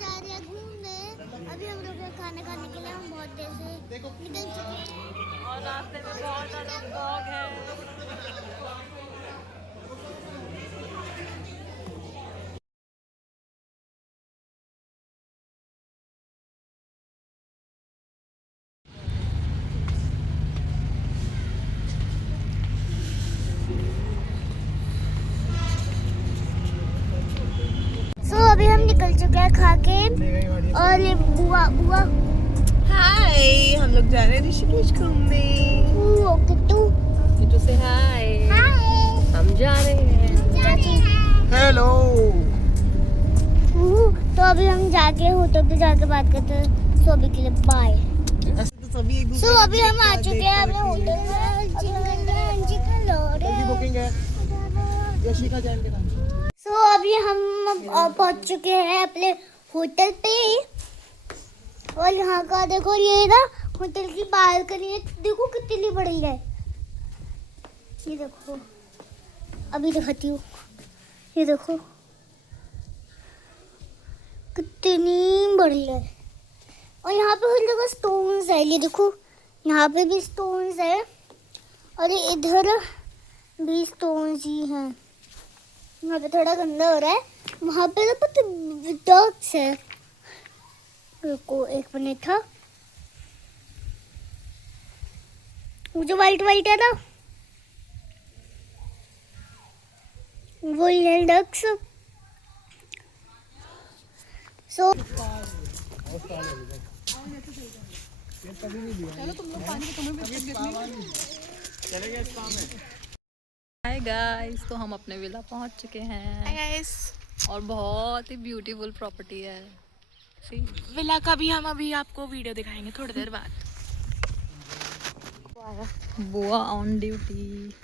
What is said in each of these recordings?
जा रहे हैं घूमने। अभी हम लोग खाना खाने के लिए हम बहुत देर से निकल चुके हैं और रास्ते में बहुत ज़्यादा फॉग है। अभी हम निकल चुके हैं खा के। और ये बुआ बुआ हाय, हम लोग जा रहे हैं ऋषिकेश घूमने। किट्टू से हाय। हम जा रहे हैं। हेलो। तो अभी हम जाके होटल पे जाके बात करते हैं। सो अभी के लिए बाय। सो अभी हम आ चुके हैं अपने होटल में। बुकिंग है यशिका जैन के नाम से। सो अभी हम पहुंच चुके हैं अपने होटल पे। और यहाँ का देखो, ये ना होटल की बालकनी है। देखो कितनी बड़ी है। ये देखो, अभी दिखाती हूँ। ये देखो कितनी बड़ी है। और यहाँ पे हर जगह स्टोन्स है। ये देखो, यहाँ पे भी स्टोन्स है और इधर भी स्टोन्स ही हैं। यहाँ पे थोड़ा गंदा हो रहा है। वहाँ पे ना पता डॉग्स है। रुको एक मिनट था। वो जो वाइट वाइट है ना, वो है डॉग्स। सो हाय गाइस, तो हम अपने विला पहुंच चुके हैं। हाय गाइस, और बहुत ही ब्यूटीफुल प्रॉपर्टी है। विला का भी हम अभी आपको वीडियो दिखाएंगे थोड़ी देर बाद। बुआ ऑन ड्यूटी।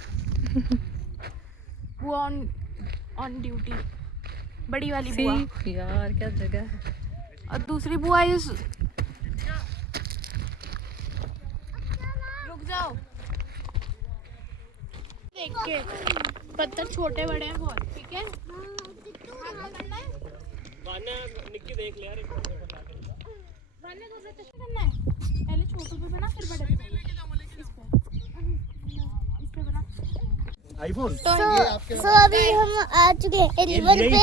बुआ ऑन ड्यूटी, बड़ी वाली बुआ। यार क्या जगह है। और दूसरी बुआ इस रुक जाओ। देख के पत्थर छोटे बड़े हैं बहुत, ठीक है। निक्की देख ले यार, करना है। पहले छोटू पे बना, फिर बड़े पे। इस पे बना। आईफोन। सो अभी हम आ चुके हैं रिवर पे।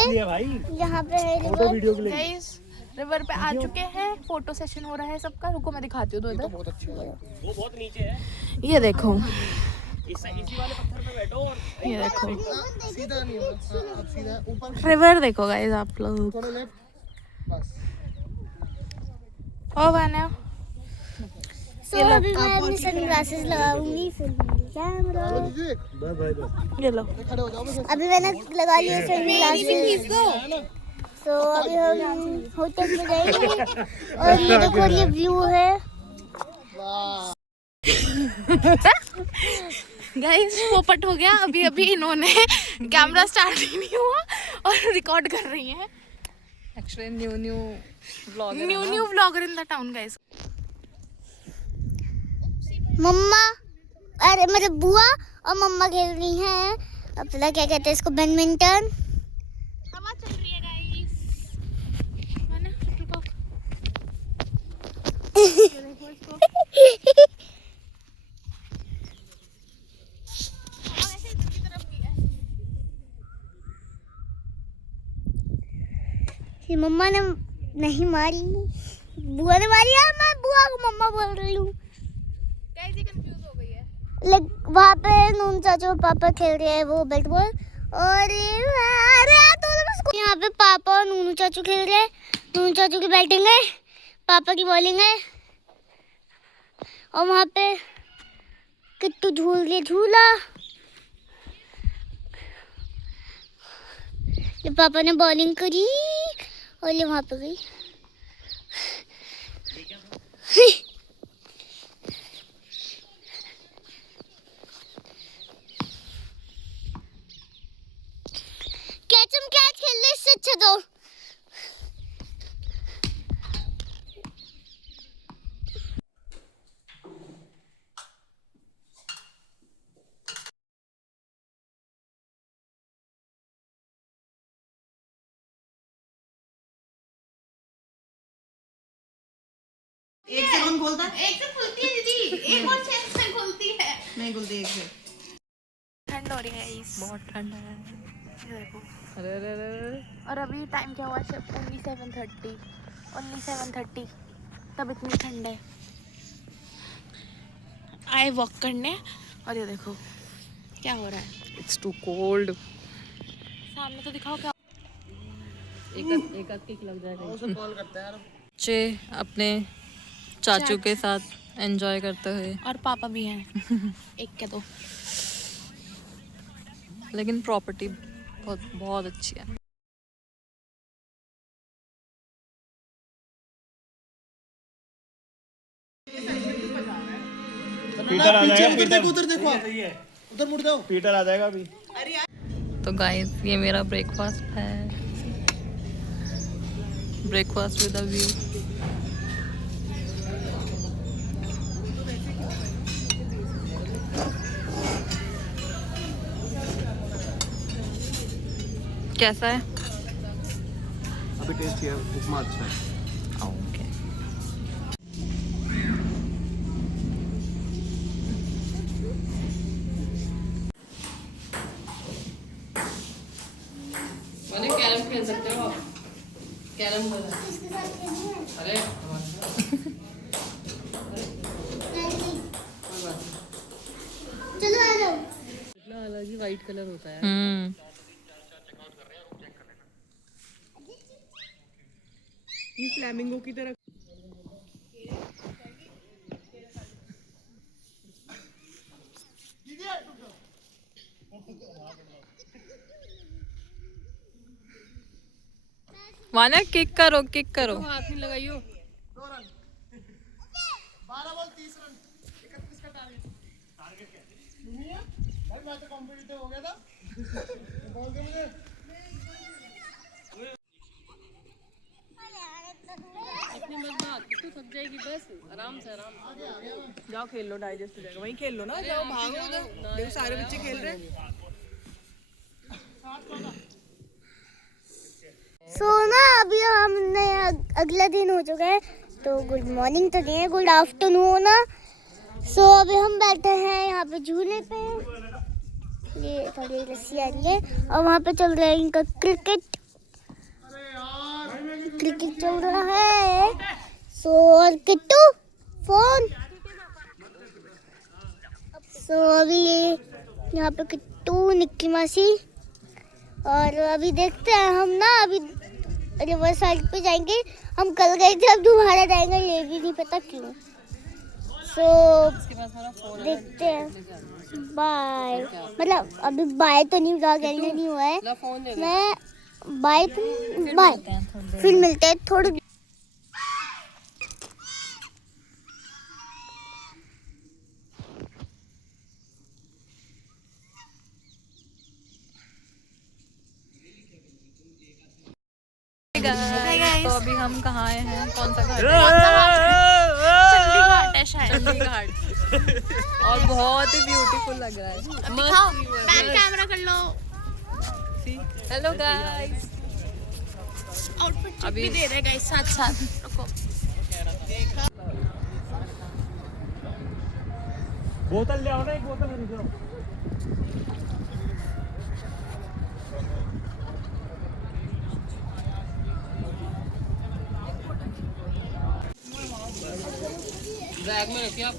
यहाँ पे है रिवर। गाइस, रिवर पे आ चुके हैं। फोटो सेशन हो रहा है सबका। रुको मैं दिखाती हूँ। इधर बहुत अच्छी है। वो बहुत नीचे है। ये देखो, इसी वाले पत्थर पे बैठो और ये देखो सीधा नहीं होगा, आप सीधा ऊपर रिवर देखो गाइस आप लोग। थोड़ा लेफ्ट बस। ओ बना सो अभी मैं अपनी सनग्लासेस लगाऊंगी, फिर कैमरा। बस भाई बस ये लो। खड़े हो जाओ। बस अभी मैंने लगा लिया सनग्लासेस। सो अभी हम होटल में जाएंगे। और ये देखो, ये व्यू है। गाइस पोपट हो गया। अभी अभी इन्होंने कैमरा स्टार्ट ही नहीं हुआ और रिकॉर्ड कर रही हैं। Actually new blogger new vlogger in the town guys. Mamma, अरे मेरे बुआ और मम्मा खेल रही हैं। अब पता क्या कहते हैं इसको, बैडमिंटन। हवा चल रही है गाइस। मैंने रुको। ये देखो इसको। हवा वैसे इधर की तरफ की है। ये मम्मा ने नहीं मारी, बुआ ने मारी है। मैं बुआ को मम्मा बोल रही हूँ। गाइस ये कंफ्यूज हो गई है। वहाँ पे नून चाचू और पापा खेल रहे हैं वो बैट बॉल। और यहाँ पे पापा और नूनू चाचू खेल रहे हैं। नूनू चाचू की बैटिंग है, पापा की बॉलिंग है। और वहाँ पे किट्टू झूल रही है झूला। ये पापा ने बॉलिंग करी और ये वहाँ पे गई। कैचम कैच खेल ले, इससे अच्छा तो एक से कौन खोलता है? एक से खुलती है दीदी, एक और चेन से खुलती है। नहीं खुलती एक से। ठंड हो रही है इस, बहुत ठंड है। ये देखो। अरे अरे अरे अरे। और अभी टाइम क्या हुआ है? ओनली 7:30 तब इतनी ठंड है। आए वॉक करने और ये देखो क्या हो रहा है। It's too cold. सामने तो दिखाओ क्या। एक आध किक लग जाएगा। उसे कॉल करते हैं यार। बच्चे अपने चाचू के साथ एंजॉय करते हुए, और पापा भी हैं एक के दो। लेकिन प्रॉपर्टी बहुत बहुत अच्छी है। पीटर आ जाएगा। उधर देखो उधर देखो आप। उधर मुड़ जाओ। पीटर आ जाएगा अभी। तो गाइस ये मेरा ब्रेकफास्ट है। Breakfast with a view. कैसा है? अभी टेस्टी है, उपमा अच्छा है। ओके। मैंने कैरम खेल सकते हो आप? कैरम अरे चलो आ जाओ। इतना अलग ही वाइट कलर होता है। ये फ्लैमिंगो की तरह। माना किक करो किक करो। हाथ नहीं लगाइयो। 12 बॉल 30 रन 31 का टारगेट क्या है? भाई मैं तो कॉम्पिटिटिव हो गया था। बोल दे मुझे। अपनी मत बात, तू थक जाएगी बस। आराम से आराम से जाओ खेल लो, डाइजेस्ट हो जाएगा। वहीं खेल लो ना, जाओ भागो उधर। देखो सारे बच्चे खेल रहे हैं। सो ना अभी हमने अगला दिन हो चुका है, तो गुड मॉर्निंग तो नहीं है, गुड आफ्टरनून। सो अभी हम बैठे हैं यहाँ पे झूले पे। ये थोड़ी रस्सी आ रही है और वहाँ पे चल रहा है इनका क्रिकेट चल रहा है। सो और किट्टू फोन। सो अभी ये यहाँ पे किट्टू निक्की मासी। और अभी देखते हैं हम ना, अभी रिवर साइड पे जाएंगे। हम कल गए थे, अब दोबारा जाएंगे, ये भी नहीं पता क्यों। सो देखते हैं। बाय। मतलब अभी बाय तो नहीं, ब्लॉग एंड नहीं हुआ है। मैं बाय फिर मिलते हैं थोड़ी। तो अभी हम कहाँ आए हैं? कौन सा घाट? चंडी घाट है शायद। चंडी घाट। और बहुत ही ब्यूटीफुल लग रहा है। दिखाओ, बैक कैमरा कर लो। Hello guys. आउटफिट चेक अभी- भी दे रहे हैं गाइस साथ साथ। रुको। बोतल ले आओ ना, एक बोतल खरीद लो। बैग में रखिए आप।